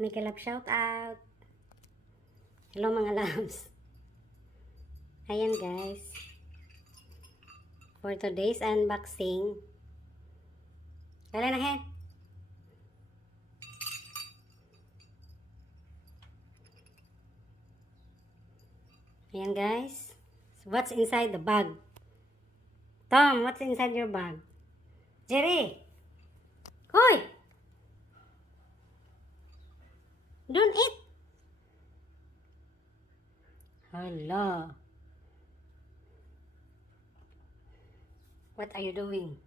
Make a love shout out. Hello mga loves. Ayan guys. For today's unboxing. Dala na he. Ayan guys. So what's inside the bag? Tom, what's inside your bag? Jerry. Hoy! Don't eat. Hala. What are you doing?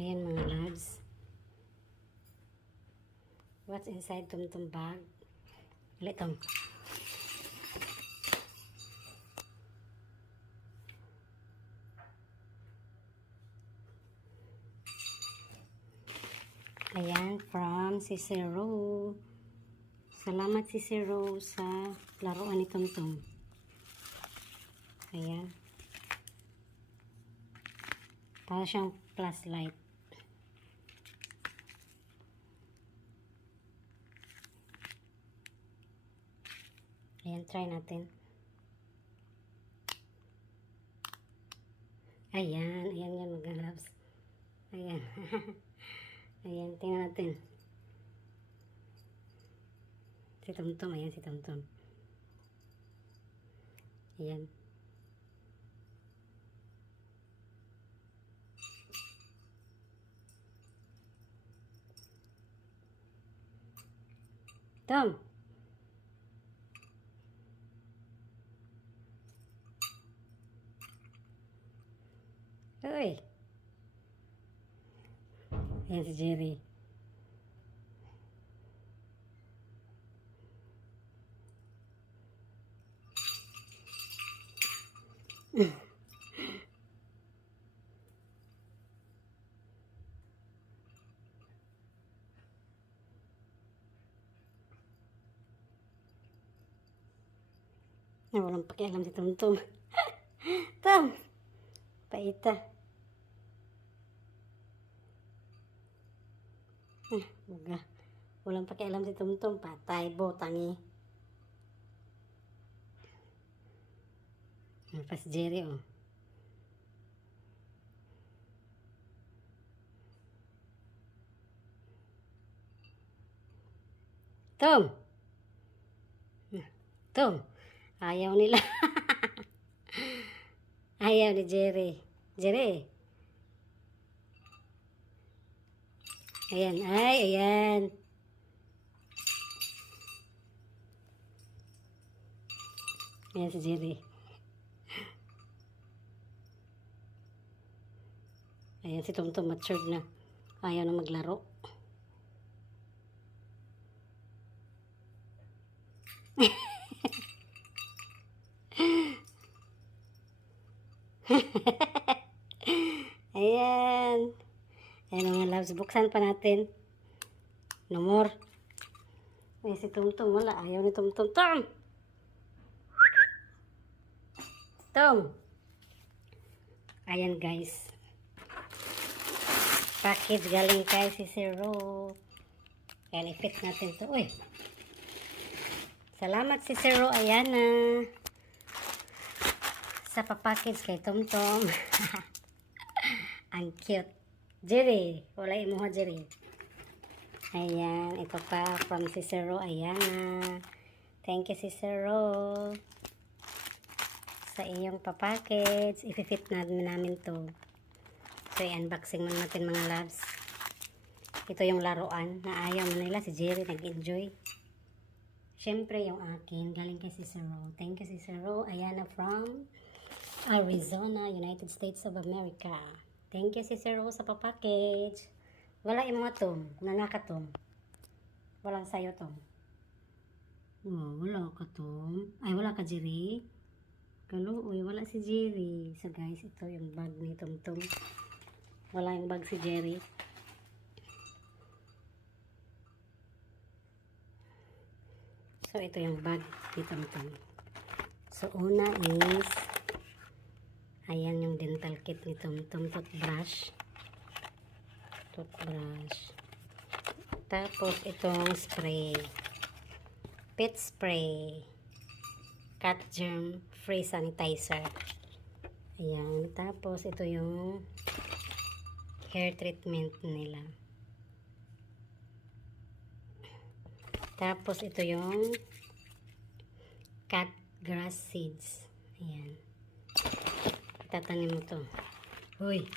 Ayan mga loves. What's inside Tumtum bag? Ulit Tom. Ayan, from Cicero. Salamat Cicero sa laruan ni Tumtum. Ayan. Para siyang flashlight. Ayan, try natin. Ayan, ayan yan mga loves. Ayan. Ayan, tingnan natin. Si Tumtum, ayan si Tumtum. Ayan. Tom. Uy. Ayan si Jerry. Walang pakialam si Tumtum. Tom. Paita. Buga. Walang pakialam si Tumtum. Patay, botangi. Pa si Jerry, oh. Tom. Tom. Ayaw nila. Ayaw ni Jerry. Jerry. Ayan. Ay, ayan. Ayan si Jerry. Ayan si Tumtum, matured na. Ayaw na maglaro. Ayan. Ayan mga loves. Buksan pa natin. No more. Ayan si Tumtum. Wala. Ayaw ni Tumtum. Tom! Tom! Ayan guys. Package galing kay Cicero. Ayan, i-fit natin to. Uy. Salamat Cicero. Ayan na. Sa papackage kay Tumtum. Ang cute. Jerry. Wala imuha Jerry. Ayan. Ito pa from Cicero. Ayan na. Thank you Cicero. Sa iyong papackage. I-fit namin to. So, i-unboxing muna natin mga loves. Ito yung laruan na ayaw na nila. Si Jerry nag-enjoy. Siyempre, yung akin. Galing kay Cicero. Thank you Cicero. Ayan na from Arizona, United States of America. Thank you Cicero sa papackage. Wala yung mga Tom. Nanaka Tom. Walang sayo Tom. Oh, wala ka Tom. Ay, wala ka Jerry. Kaluoy, wala si Jerry. So guys, ito yung bag ni Tumtum. Wala yung bag si Jerry. So, ito yung bag ni Tumtum. So, una is, ayan yung dental kit ni Tumtum. Toothbrush. Tapos, itong spray. Pet spray. Cat germ free sanitizer. Ayan. Tapos, ito yung hair treatment nila. Tapos, ito yung cat grass seeds. Ayan. Tatanim mo to. Uy.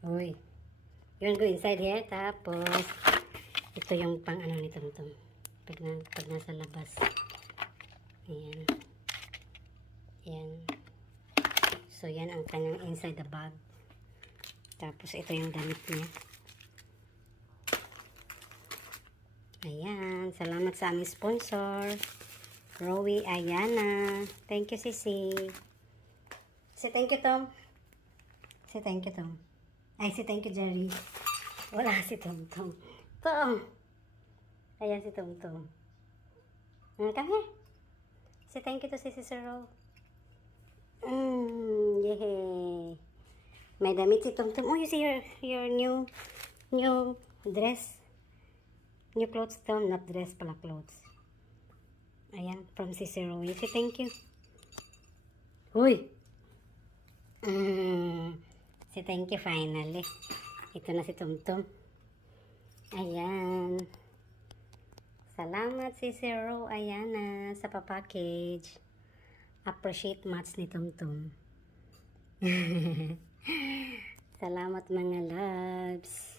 Uy. Yun, go inside here. Tapos, ito yung pang ano ni Tumtum. Pag nasa labas. Ayan. Ayan. So, yan ang kanyang inside the bag. Tapos, ito yung damit niya. Ayan. Salamat sa aming sponsor. Rowie Ayana. Thank you, Sisi. Say thank you, Tom. Say thank you, Tom. Ay, say thank you, Jerry. Wala si Tom. Tom. Ayan si Tom. Come here. Say thank you to si Sister Ro. Yay. May damit si Tom. Oh, you see your new dress. New clothes, Tom. Not dress pala, clothes. Ayan, from Sister Ro. You say thank you. Uy. Say thank you finally. Ito na si Tumtum. Ayan. Salamat si Zero Ayana sa papackage. Appreciate much ni Tumtum. Salamat mga loves.